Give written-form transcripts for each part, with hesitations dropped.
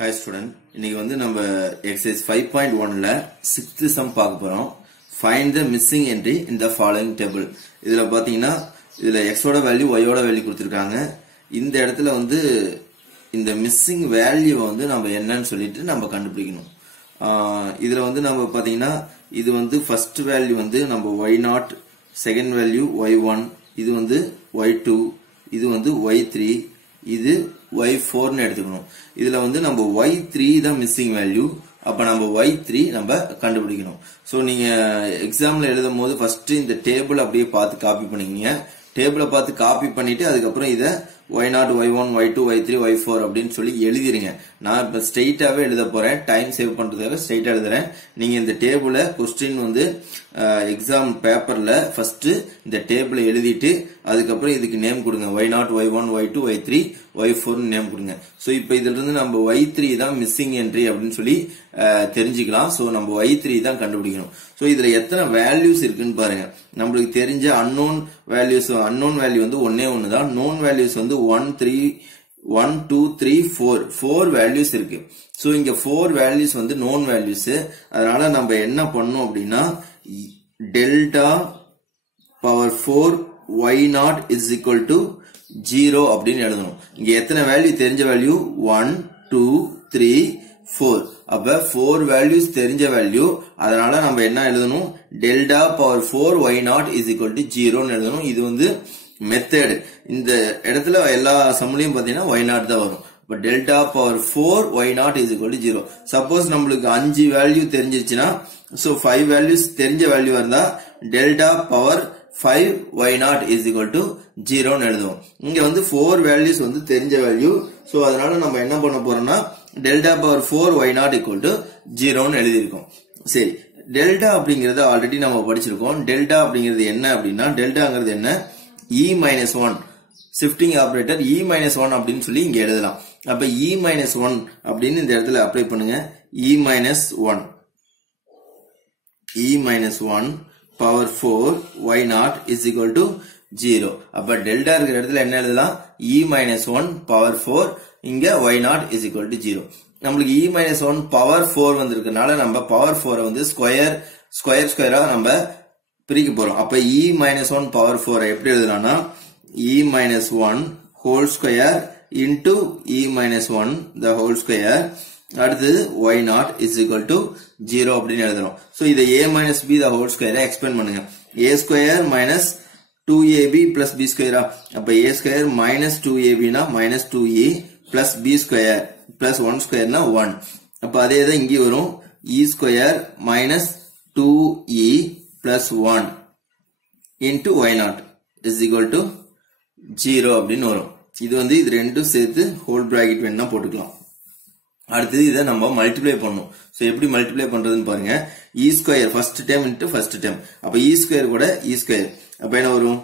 Hi student, இன்னைக்கு வந்து நம்ம exercise 5.1ல 6th sum பார்க்க போறோம். Find the missing entry in the following table. இதுல பாத்தீங்கன்னா இதுல x ஓட வேல்யூ y ஓட வேல்யூ கொடுத்திருக்காங்க. இந்த இடத்துல வந்து இந்த missing value வந்து நம்ம என்னன்னு சொல்லிட்டு நம்ம கண்டுபிடிக்கணும். இதுல வந்து நம்ம பாத்தீங்கன்னா இது வந்து first value வந்து நம்ம y0, second value y1, இது வந்து y2, இது வந்து y3, இது y4 னு எடுத்துக்கணும். இதுல வந்து நம்ம y3 தான் மிஸ்ஸிங் வேல்யூ. அப்ப நம்ம y3 நம்ம கண்டுபிடிக்கணும். சோ நீங்க எக்ஸாம்ல எழுதும்போது ஃபர்ஸ்ட் இந்த டேபிள் அப்படியே பார்த்து காப்பி பண்ணிக்கங்க. டேபிளை பார்த்து காப்பி பண்ணிட்டு அதுக்கப்புறம் இத y0, y1, y2, y3, y4 அப்படின்னு சொல்லி எழுதிருங்க. நான் இப்ப ஸ்ட்ரைட்டாவே எழுத போறேன். டைம் சேவ் பண்றதுக்காக ஸ்ட்ரைட்டா எழுதுறேன். நீங்க இந்த டேபிளை क्वेश्चन வந்து எக்ஸாம் பேப்பர்ல ஃபர்ஸ்ட் இந்த டேபிளை எழுதிட்டு அதுக்கப்புறம் இதுக்கு நேம் கொடுங்க. y0, y1, y2, y3, y4 name கொடுங்க. சோ இப்போ இதுல இருந்து நம்ம y3 தான் மிஸ்ஸிங் என்ட்ரி அப்படின்னு சொல்லி தெரிஞ்சுக்கலாம். சோ நம்ம y3 தான் கண்டுபிடிக்கணும். சோ இதுல எத்தனை வேல்யூஸ் இருக்குன்னு பாருங்க. நம்மளுக்கு தெரிஞ்ச அன்னோன் வேல்யூஸ், அன்னோன் வேல்யூ வந்து ஒன்னே ஒன்னு தான். நோன் வேல்யூஸ் வந்து 1, 2, 3, 4 வேல்யூஸ் இருக்கு. சோ இங்க 4 வேல்யூஸ் வந்து நோன் வேல்யூஸ். அதனால நம்ம என்ன பண்ணோம் அப்படின்னா delta power 4 y0 is equal to 0 அப்படின்னு எழுதணும். இங்க எத்தனை வேல்யூ தெரிஞ்ச வேல்யூ 1, 2, 3, 4. அப்ப 4 வேல்யூஸ் தெரிஞ்ச வேல்யூ. அதனால நம்ம என்ன எழுதணும், delta power 4 y0 is equal to 0 ன்னு எழுதணும். இது வந்து மெத்தட். இந்த இடத்துல எல்லா சம்லயும் பாத்தீங்கன்னா y0 தான் வரும். இப்ப delta power 4 y0 is equal to 0. Suppose நம்மளுக்கு 5 வேல்யூ தெரிஞ்சிருச்சுன்னா, சோ 5 வேல்யூஸ் தெரிஞ்ச வேல்யூ இருந்தா delta power 5 y0 is equal to 0 ன்னு எழுதுவோம். இங்க வந்து 4 வேல்யூஸ் வந்து தெரிஞ்ச வேல்யூ. சோ அதனால நம்ம என்ன பண்ண போறோம்னா delta power 4 y0 equal to 0 ன்னு எழுதியிருக்கோம். சரி, டெல்டா அப்படிங்கறது ஆல்ரெடி நம்ம படிச்சிருக்கோம். டெல்டா அப்படிங்கிறது என்ன அப்படின்னா, டெல்டாங்கிறது என்ன, e-1 ஷிஃப்டிங் ஆபரேட்டர் e-1 அப்படின்னு சொல்லி இங்க எழுதலாம். அப்ப e-1 அப்படின்னு இந்த இடத்துல அப்ளை பண்ணுங்க. e-1 power 4 y0 is equal to 0. அப்ப டெல்டா இருக்கிற இடத்துல என்ன எழுதலாம், e-1 பவர் 4, இங்க y0 is equal to 0. நம்மளுக்கு e-1 பவர் 4 வந்திருக்கனால நம்ம பவர் 4 வந்து ஸ்கொயரா நம்ம பிரிக்க போறோம். அப்ப e-1 பவர் 4 எப்படி எழுதலாம்னா e-1 whole square into e-1 the whole square. அடுத்தது y0 is equal to 0 அப்படின்னு எழுதுறோம். சோ இதை a minus b the whole square expand பண்ணுங்க. a square minus 2ab plus b square. அப்ப a square minus 2ab னா minus 2e plus b square plus 1 square னா 1. அப்ப அதே தான் இங்க வரும். e square minus 2e plus 1 into y0 is equal to 0 அப்படின்னு வரும். இது வந்து இது ரெண்டும் சேர்த்து ஹோல் பிராக்கெட் வேணா போட்டுக்கலாம். அடுத்தது இதை நம்ம மல்டிப்ளை பண்ணணும். சோ எப்படி மல்டிப்ளை பண்றதுன்னு பாருங்க. e square first time into first time. அப்ப e ஸ்கொயர் கூட e ஸ்கொயர், அப்ப என்ன வரும்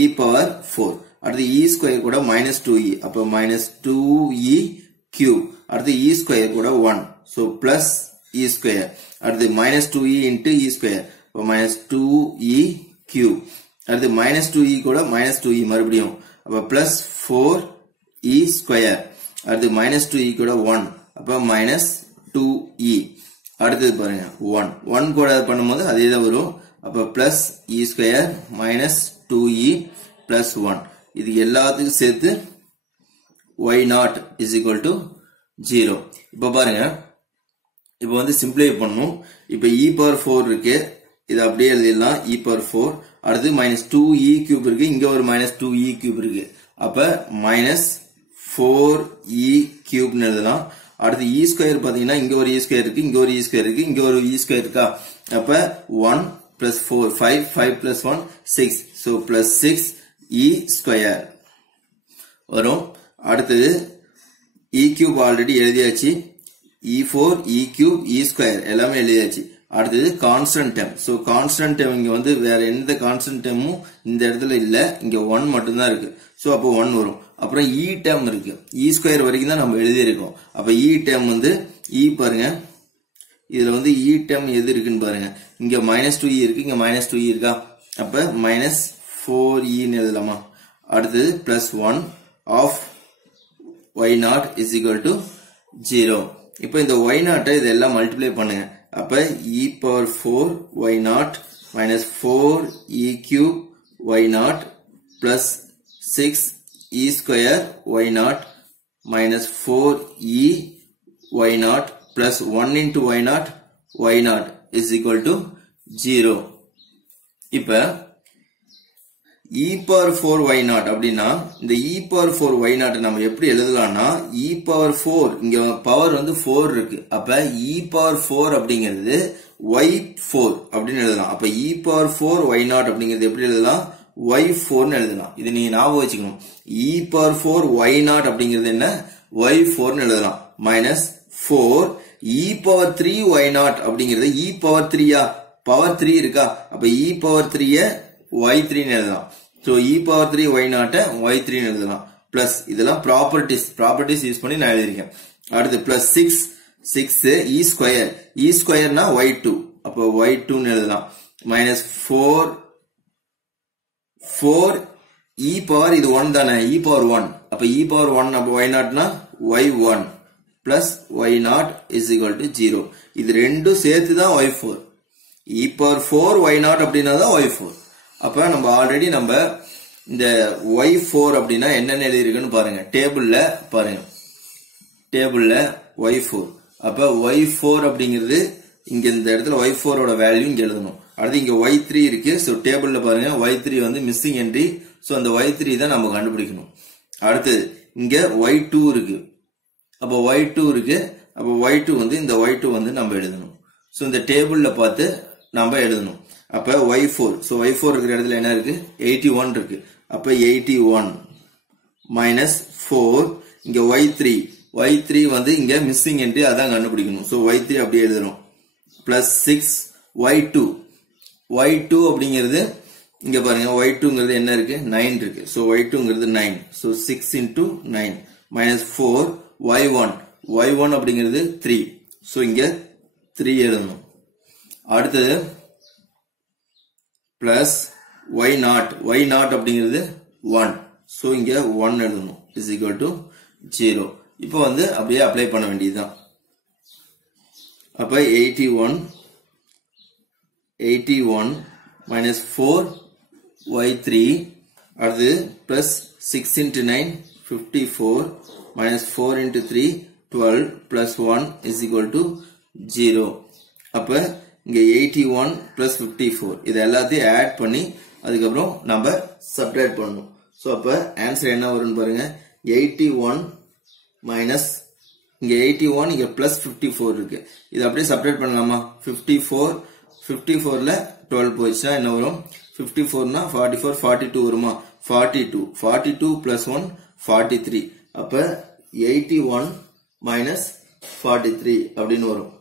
e பவர் 4. அடுத்து e ஸ்கொயர் கூட minus 2e, அப்ப minus 2e cube. அடுத்து e ஸ்கொயர் கூட 1, சோ plus e ஸ்கொயர். அடுத்து minus 2e into e square, அப்ப minus 2e cube. அடுத்து minus 2e கூட minus 2e மறுபடியும், அப்ப plus 4e ஸ்கொயர். அடுத்து minus 2e கூட 1, அப்ப minus 2e. அடுத்தது பாருங்க 1 கூட பண்ணும்போது அதே தான் வரும். அப்ப plus e square minus 2e plus 1. இது எல்லாத்துக்கும் சேர்த்து y0 is equal to 0. இப்ப பாருங்க, இப்ப வந்து சிம்பிளை பண்ணணும். இப்ப e பவர் 4 இருக்கு, இது அப்படியே எழுதிடலாம் e பவர் 4. அடுத்து minus 2e cube இருக்கு, இங்க ஒரு minus 2e cube இருக்கு. அப்ப minus 4e cube ன்னு எழுதலாம். அடுத்து e ஸ்கொயர் பாத்தீங்கன்னா இங்க ஒரு e ஸ்கொயர் இருக்கு, இங்க ஒரு e ஸ்கொயர் இருக்கு, இங்க ஒரு e ஸ்கொயர் இருக்கா. அப்ப 1 plus 4 5 plus 1 6, so plus 6e square வரும். அடுத்தது e cube ஆல்ரெடி எழுதியாச்சு, e4 e cube e square எல்லாமே எழுதியாச்சு. அடுத்தது constant term. So constant term இங்க வந்து வேற எந்த கான்ஸ்டன்ட் டேர்மும் இந்த இடத்துல இல்ல, இங்க 1 மட்டும் தான் இருக்கு. சோ அப்போ 1 வரும். அப்புறம் e டேர்ம் இருக்கு, e ஸ்கொயர் வரைக்கும் தான் நம்ம எழுதி இருக்கோம். அப்ப e டேர்ம் வந்து e பாருங்க, இதுல வந்து e டேர்ம் எது இருக்குன்னு பாருங்க. இங்க minus 2e இருக்கு, இங்க minus 2e இருக்கா. அப்ப minus 4e ன்னு எழுதலாமா. அடுத்தது plus 1 of y0 is equal to 0. இப்போ இந்த y0 இதெல்லாம் மல்டிப்ளை பண்ணுங்க. அப்ப e power 4 y0 minus 4 e cube y0 plus 6 e square y0 minus 4 e y0 plus 1 into y0 is equal to 0. இப்ப e power 4 y0 அப்படின்னா இந்த e power 4 y0 நம்ம எப்படி எழுதலாம்னா e power 4 இங்க பவர் வந்து 4 இருக்கு. அப்ப e power 4 அப்படிங்கிறது y4 அப்படின்னு எழுதலாம். அப்ப e power 4 y0 அப்படிங்கிறது எப்படி எழுதலாம் y4 ன்னு எழுதலாம். இது நீங்க ஞாபகம் வச்சுக்கணும். e power 4 y0 அப்படிங்கிறது என்ன y4 ன்னு எழுதலாம். மைனஸ் 4 e power 3 y0 அப்படிங்கிறது e power 3யா பவர் 3 இருக்கா. அப்ப e power 3 y3 ன்னு எழுதலாம். So e power 3 y0 y3 ன்னு எழுதலாம். பிளஸ் இதெல்லாம் ப்ராப்பர்ட்டிஸ் யூஸ் பண்ணி நான் எழுதிருக்கேன். அடுத்து பிளஸ் 6 e ஸ்கொயர்னா y2. அப்ப y2 ன்னு எழுதலாம். மைனஸ் 4 e பவர் இது 1 தானே e பவர் 1. அப்ப e பவர் 1 அப்ப y0 னா y1 plus y0 is equal to 0. இது ரெண்டும் சேர்த்து தான் y4. e power 4 y0 அப்படின்னா தான் y4. அப்ப நம்ம ஆல்ரெடி நம்ம இந்த y4 அப்படின்னா என்னன்னு எழுதிருக்குன்னு பாருங்க. டேபிள்ல பாருங்க. டேபிள்ல y4. அப்ப y4 அப்படிங்கிறது இங்க இந்த இடத்துல y4 ஓட வேல்யூ இங்க எழுதணும். அடுத்து இங்க y3 இருக்கு. சோ டேபிள்ல பாருங்க y3 வந்து மிஸ்ஸிங் என்ட்ரி. சோ அந்த y3 தான் நம்ம கண்டுபிடிக்கணும். அடுத்து இங்க y2 இருக்கு. அப்ப y2 இருக்கு. அப்ப y2 வந்து இந்த y2 வந்து நம்ம எழுதணும். சோ இந்த டேபிள்ல பார்த்து நம்ம எழுதணும். அப்ப y4. சோ y4 இருக்கிற இடத்துல என்ன இருக்கு 81 இருக்கு. அப்ப 81 minus 4 இங்க y3 வந்து இங்க மிஸ்ஸிங் என்ட்ரி அதான் கண்டுபிடிக்கணும். சோ y3 அப்படியே எழுதுறோம். plus 6 y2 அப்படிங்கிறது இங்க பாருங்க y2ங்கிறது என்ன இருக்கு 9 இருக்கு. So y2ங்கிறது 9. So 6 into 9 minus 4 y1 அப்படிங்கிறது 3. சோ இங்க 3 எழுதணும். அடுத்தது plus y0 அப்படிங்கிறது 1. சோ இங்க 1 எழுதணும் is equal to 0. இப்போ வந்து அப்படியே அப்ளை பண்ண வேண்டியதுதான். அப்ப 81 minus 4 y3 அடுத்து plus 6 into 9 54 minus 4 into 3 12 plus 1 is equal to 0. அப்ப இங்க 81 plus 54 இது எல்லாத்தையும் ஆட் பண்ணி அதுக்கப்புறம் நம்ம சப்ட்ராக்ட் பண்ணணும். சோ அப்ப ஆன்சர் என்ன வரும்னு பாருங்க 81 மைனஸ் இங்க 81 இங்க plus 54 இருக்கு. இது அப்படியே சப்ட்ராக்ட் பண்ணலாமா 54ல 12 போயிடுச்சுனா என்ன வரும் 54 னா 44 42 வருமா 42 plus 1 43. அப்ப 81 minus 43 அப்படின்னு வரும்.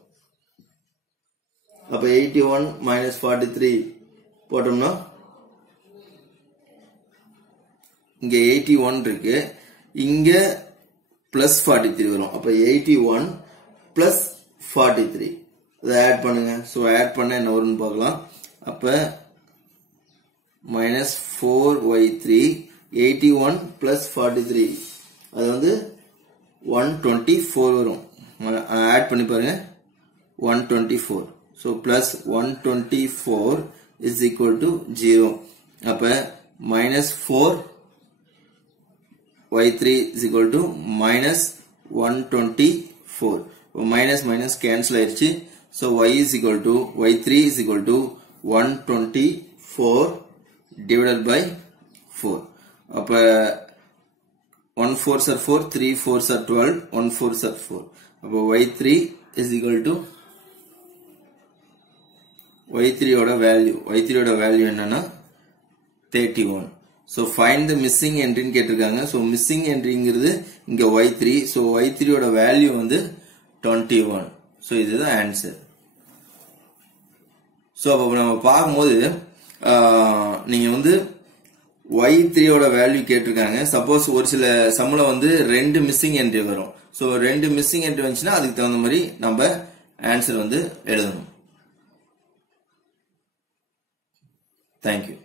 அப்ப 81 minus 43 போட்டோம்னா இங்க 81 இருக்கு. இங்க plus 43 வரும். அப்ப 81 plus 43 அதை ஆட் பண்ணுங்க. சோ ஆட் பண்ண என்ன வரும்னு பார்க்கலாம். அப்ப minus 4y3 81 plus 43 அது வந்து 124 வரும். ஆட் பண்ணி பாருங்க 124. so plus 124 is equal to 0. அப்ப minus 4y3 is equal to minus 124. minus minus cancel ஆயிருச்சு. so y3 is equal to 124 divided by 4. அப்ப 1 4s are 4, 3 4s are 12, 1 4s are 4. அப்ப y3 is equal to y3 ஓட value என்னன்னா 31. so find the missing entry ன்னு கேட்டிருக்காங்க. so missing entryங்கிறது இங்க y3. so y3 ஓட value வந்து 21. so இதுதான் ஆன்சர். so அப்ப நம்ம பார்க்கும்போது நீங்க வந்து y3 ஓட வேல்யூ கேட்டிருக்காங்க. சப்போஸ் ஒரு சில சம்ல வந்து 2 மிஸ்ஸிங் என்ட்ரி வரும். சோ 2 மிஸ்ஸிங் என்ட்ரி வந்துச்சுன்னா அதுக்கு தகுந்த மாதிரி நம்ம ஆன்சர் வந்து எழுதணும். Thank you.